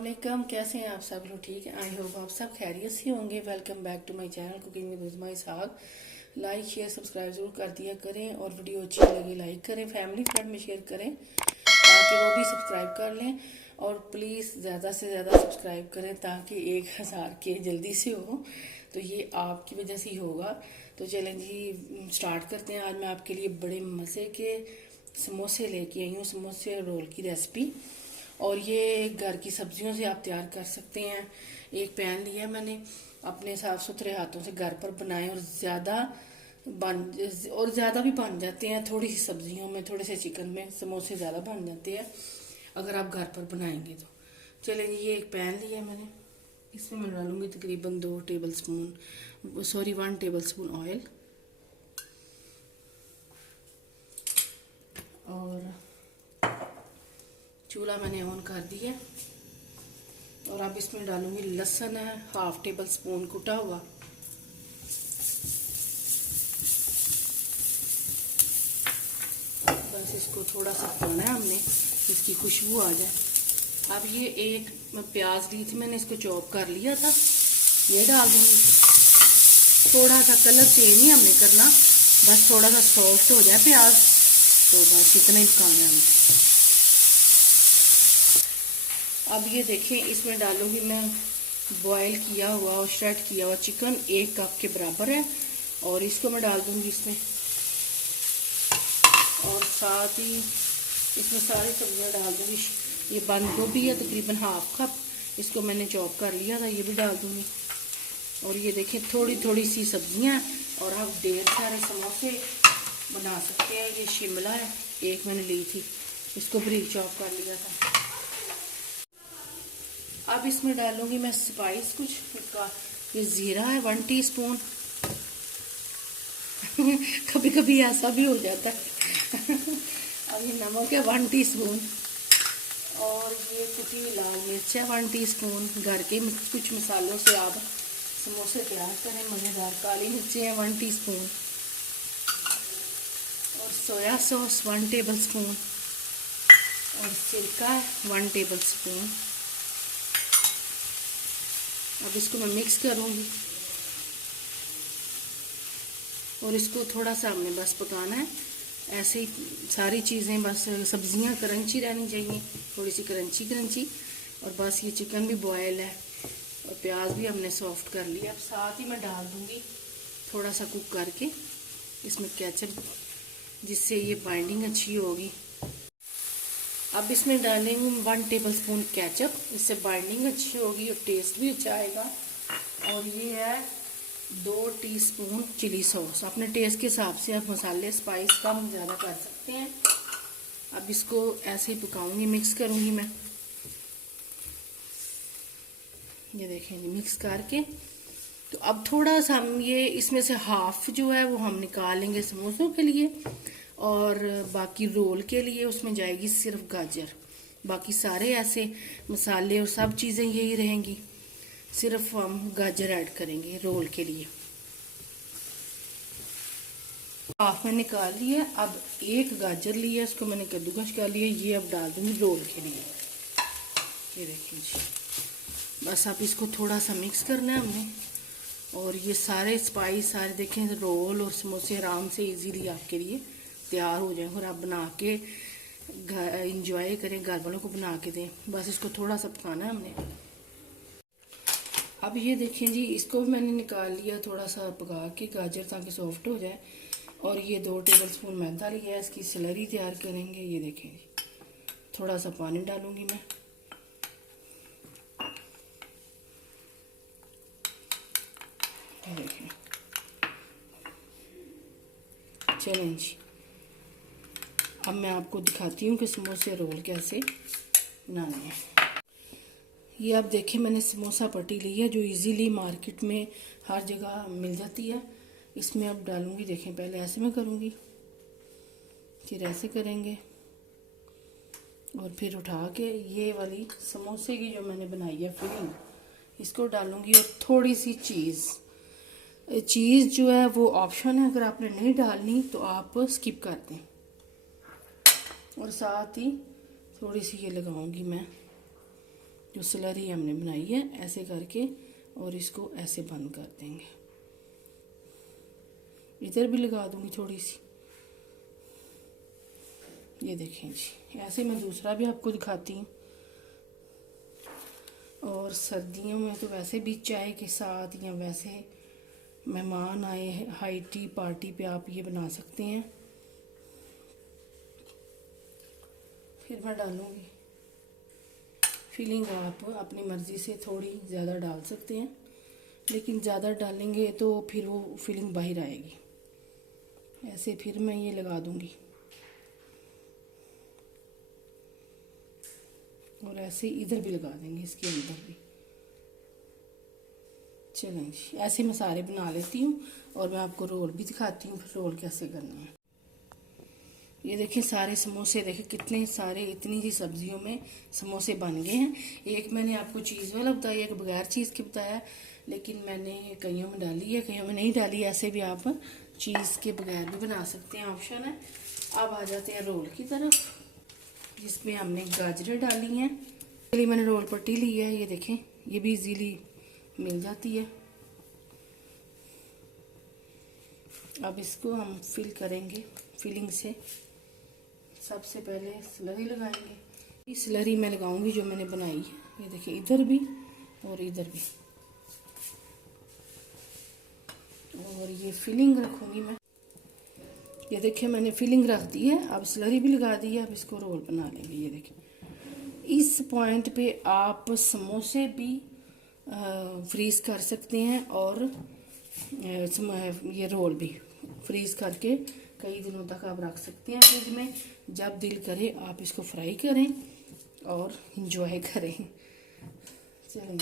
अस्सलाम, कैसे हैं आप सब लोग? ठीक है, आई होप आप सब खैरियत से होंगे। Welcome back to my channel cooking with Uzma Ishaq. Like share subscribe जरूर कर दिया करें और वीडियो अच्छी लगी लाइक करें, फैमिली फ्रेंड में शेयर करें ताकि वो भी सब्सक्राइब कर लें। और प्लीज़ ज़्यादा से ज़्यादा सब्सक्राइब करें ताकि 1000 के जल्दी से हो, तो ये आपकी वजह से ही होगा। तो चलें जी, स्टार्ट करते हैं। आज मैं आपके लिए बड़े मज़े के समोसे लेके आई हूँ, समोसे रोल की रेसिपी। और ये घर की सब्जियों से आप तैयार कर सकते हैं। एक पैन लिया मैंने, अपने साफ सुथरे हाथों से घर पर बनाए और ज़्यादा भी बन जाते हैं। थोड़ी सी सब्जियों में, थोड़े से चिकन में समोसे ज़्यादा बन जाते हैं अगर आप घर पर बनाएंगे तो। चलिए जी, ये एक पैन लिया मैंने, इसमें मैं डालूंगी तकरीबन 1 टेबल स्पून ऑयल। और चूल्हा मैंने ऑन कर दिया और अब इसमें डालूंगी लहसुन है 1/2 टेबल स्पून कुटा हुआ। बस इसको थोड़ा सा पकाना है हमने, इसकी खुशबू आ जाए। अब ये एक प्याज ली थी मैंने, इसको चॉप कर लिया था, ये डाल दूंगी। थोड़ा सा कलर चेंज नहीं हमने करना, बस थोड़ा सा सॉफ्ट हो जाए प्याज, तो बस इतना ही पकाना है हमने। अब ये देखें, इसमें डालूंगी मैं बॉयल किया हुआ और श्रेड किया हुआ चिकन, 1 कप के बराबर है, और इसको मैं डाल दूंगी इसमें। और साथ ही इसमें सारी सब्जियां डाल दूंगी। ये बंद गोभी है तकरीबन 1/2 कप, इसको मैंने चॉप कर लिया था, ये भी डाल दूंगी। और ये देखें थोड़ी थोड़ी सी सब्जियां, और आप ढेर सारे समोसे बना सकते हैं। ये शिमला है, एक मैंने ली थी, इसको बारीक चॉप कर लिया था। अब इसमें डालूंगी मैं स्पाइस कुछ का। ये ज़ीरा है 1 टीस्पून। कभी कभी ऐसा भी हो जाता है। अब ये नमक है 1 टीस्पून, और ये कुटी हुई लाल मिर्च है 1 टीस्पून। घर के कुछ मसालों से आप समोसे तैयार करें मज़ेदार। काली मिर्चें हैं 1 टीस्पून, और सोया सॉस 1 टेबल स्पून, और सिरका है 1 टेबल स्पून। अब इसको मैं मिक्स करूंगी और इसको थोड़ा सा हमने बस पकाना है। ऐसे ही सारी चीज़ें, बस सब्जियां क्रंची रहनी चाहिए, थोड़ी सी क्रंची क्रंची। और बस ये चिकन भी बॉयल है और प्याज भी हमने सॉफ्ट कर लिया। अब साथ ही मैं डाल दूंगी थोड़ा सा कुक करके इसमें केचप, जिससे ये बाइंडिंग अच्छी होगी। अब इसमें डालेंगे 1 टेबल स्पून केचप, इससे बाइंडिंग अच्छी होगी और टेस्ट भी अच्छा आएगा। और ये है 2 टीस्पून चिली सॉस। अपने टेस्ट के हिसाब से आप मसाले स्पाइस कम ज़्यादा कर सकते हैं। अब इसको ऐसे ही पकाऊंगी, मिक्स करूंगी मैं। ये देखें मिक्स करके, तो अब थोड़ा सा हम ये इसमें से हाफ जो है वो हम निकालेंगे समोसों के लिए, और बाकी रोल के लिए उसमें जाएगी सिर्फ गाजर। बाकी सारे ऐसे मसाले और सब चीज़ें यही रहेंगी, सिर्फ हम गाजर ऐड करेंगे रोल के लिए। हाफ में निकाल लिया। अब 1 गाजर लिया, इसको मैंने कद्दूकस कर लिया, ये अब डाल दूंगी रोल के लिए। ये देखिए जी, बस अब इसको थोड़ा सा मिक्स करना है हमने। और ये सारे स्पाइस सारे देखें, रोल और समोसे आराम से इजीली आपके लिए तैयार हो जाए और आप बना के इंजॉय करें, घर वालों को बना के दें। बस इसको थोड़ा सा पकाना है हमने। अब ये देखें जी, इसको भी मैंने निकाल लिया थोड़ा सा पका के गाजर, ताकि सॉफ्ट हो जाए। और ये 2 टेबल स्पून मैदा लिया है, इसकी स्लरी तैयार करेंगे। ये देखें जी, थोड़ा सा पानी डालूंगी मैं। ये देखें, चलें जी, अब मैं आपको दिखाती हूँ कि समोसे रोल कैसे बनाने हैं। ये आप देखें, मैंने समोसा पट्टी ली है जो इजीली मार्केट में हर जगह मिल जाती है। इसमें अब डालूंगी, देखें पहले ऐसे में करूँगी, फिर ऐसे करेंगे, और फिर उठा के ये वाली समोसे की जो मैंने बनाई है फिलिंग, इसको डालूंगी। और थोड़ी सी चीज़ जो है वो ऑप्शन है, अगर आपने नहीं डालनी तो आप स्किप कर दें। और साथ ही थोड़ी सी ये लगाऊंगी मैं जो स्लरी हमने बनाई है ऐसे करके, और इसको ऐसे बंद कर देंगे। इधर भी लगा दूंगी थोड़ी सी। ये देखें जी, ऐसे मैं दूसरा भी आपको दिखाती हूँ। और सर्दियों में तो वैसे भी चाय के साथ या वैसे मेहमान आए हाई टी पार्टी पे आप ये बना सकते हैं। फिर मैं डालूँगी फिलिंग। आप अपनी मर्ज़ी से थोड़ी ज़्यादा डाल सकते हैं, लेकिन ज़्यादा डालेंगे तो फिर वो फिलिंग बाहर आएगी। ऐसे फिर मैं ये लगा दूँगी, और ऐसे इधर भी लगा देंगे, इसके अंदर भी। चलें जी, ऐसे मैं सारे बना लेती हूँ और मैं आपको रोल भी दिखाती हूँ फिर रोल कैसे करना है। ये देखें सारे समोसे, देखें कितने सारे, इतनी सी सब्जियों में समोसे बन गए हैं। एक मैंने आपको चीज़ वाला बताया, एक बगैर चीज़ के बताया, लेकिन मैंने कईयों में डाली है, कईयों में नहीं डाली। ऐसे भी आप चीज़ के बगैर भी बना सकते हैं, ऑप्शन है। अब आ जाते हैं रोल की तरफ, जिसमें हमने गाजरें डाली हैं। चलिए मैंने रोल पट्टी ली है, ये देखें, ये भी इजीली मिल जाती है। अब इसको हम फिल करेंगे फिलिंग से। सबसे पहले स्लरी लगाएंगे। इस स्लरी मैं लगाऊंगी जो मैंने बनाई है, ये देखिए, इधर भी और इधर भी। और ये फिलिंग रखूंगी मैं। ये देखिए मैंने फिलिंग रख दी है, अब स्लरी भी लगा दी है। अब इसको रोल बना लेंगे। ये देखिए, इस पॉइंट पे आप समोसे भी फ्रीज कर सकते हैं, और ये रोल भी फ्रीज करके कई दिनों तक आप रख सकते हैं फ्रिज में। जब दिल करे आप इसको फ्राई करें और इंजॉय करें। चलें,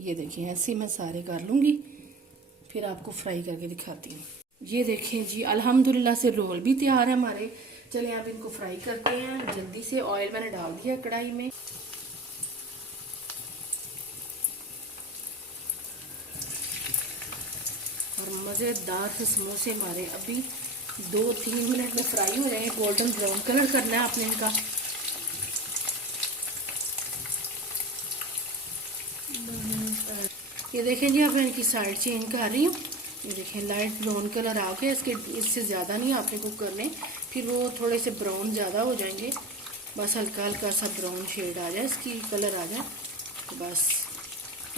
ये देखिए ऐसे मैं सारे कर लूँगी, फिर आपको फ्राई करके दिखाती हूँ। ये देखें जी, अल्हम्दुलिल्लाह से रोल भी तैयार है हमारे। चलिए आप इनको फ्राई करते हैं जल्दी से। ऑयल मैंने डाल दिया कढ़ाई में। और मज़ेदार से समोसे हमारे अभी 2-3 मिनट में फ्राई हो जाएंगे। गोल्डन ब्राउन कलर करना है आपने इनका। ये देखें जी, अब मैं इनकी साइड चेंज कर रही हूँ। ये देखें लाइट ब्राउन कलर आ गया। इससे ज़्यादा नहीं आपने कुक करने, फिर वो थोड़े से ब्राउन ज़्यादा हो जाएंगे। बस हल्का हल्का सा ब्राउन शेड आ जाए, इसकी कलर आ जाए, तो बस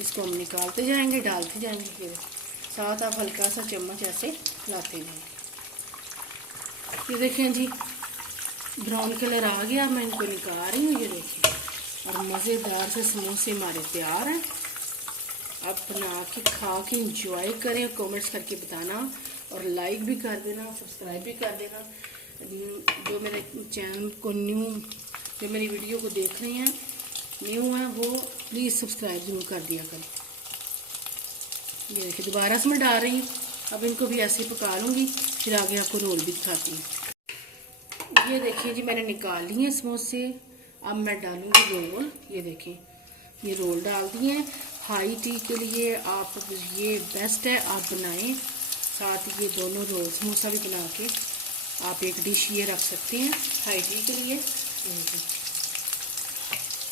इसको हम निकालते जाएंगे, डालते जाएंगे। फिर साथ आप हल्का सा चम्मच ऐसे लाते जाएंगे। ये देखें जी, ब्राउन कलर आ गया, मैं इनको निकाल रही हूँ। ये देखिए, और मज़ेदार से समोसे हमारे तैयार हैं। आप बना के खा के इंजॉय करें, कमेंट्स करके बताना, और लाइक भी कर देना, सब्सक्राइब भी कर देना। जो मेरे चैनल को जो मेरी वीडियो को देख रहे हैं न्यू है, वो प्लीज़ सब्सक्राइब जरूर कर दिया करें। ये देखिए दोबारा से मैं डाल रही हूँ। अब इनको भी ऐसे पका लूँगी, फिर आगे आपको रोल भी दिखाती हूँ। ये देखिए जी, मैंने निकाल लिए समोसे। अब मैं डालूँगी रोल। ये देखें, ये रोल डाल दिए हैं। हाई टी के लिए आप ये बेस्ट है, आप बनाएं। साथ ये दोनों रोल समोसा भी बना के आप एक डिश ये रख सकते हैं हाई टी के लिए।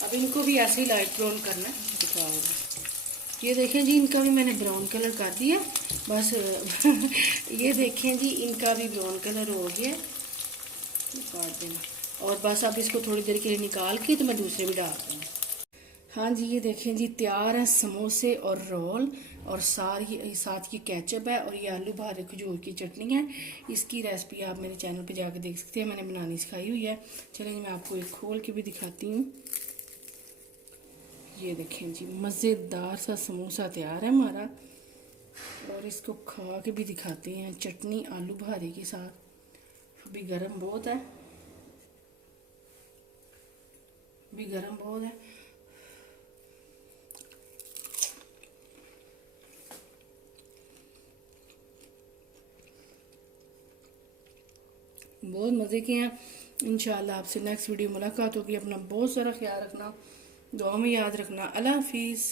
अब इनको भी ऐसे ही लाइट ब्राउन करना है, दिखाओगे। ये देखें जी, इनका भी मैंने ब्राउन कलर कर दिया बस। ये देखें जी, इनका भी ब्राउन कलर हो गया, काट देना। और बस अब इसको थोड़ी देर के लिए निकाल के तो मैं दूसरे भी डाल दूँगी। हाँ जी, ये देखें जी, तैयार है समोसे और रोल, और साथ ये केचप है, और ये आलू बुखारे खजूर की चटनी है। इसकी रेसिपी आप मेरे चैनल पे जाकर देख सकते हैं, मैंने बनानी सिखाई हुई है। चलेंगे, मैं आपको एक खोल के भी दिखाती हूँ। ये देखें जी, मज़ेदार सा समोसा तैयार है हमारा, और इसको खा के भी दिखाते हैं चटनी आलू बुखारे के साथ। अभी गर्म बहुत है, अभी गर्म बहुत है। बहुत मज़े के हैं। इंशाल्लाह आपसे नेक्स्ट वीडियो मुलाकात होगी। अपना बहुत सारा ख्याल रखना, दुआ में याद रखना। अल्लाह हाफिज़।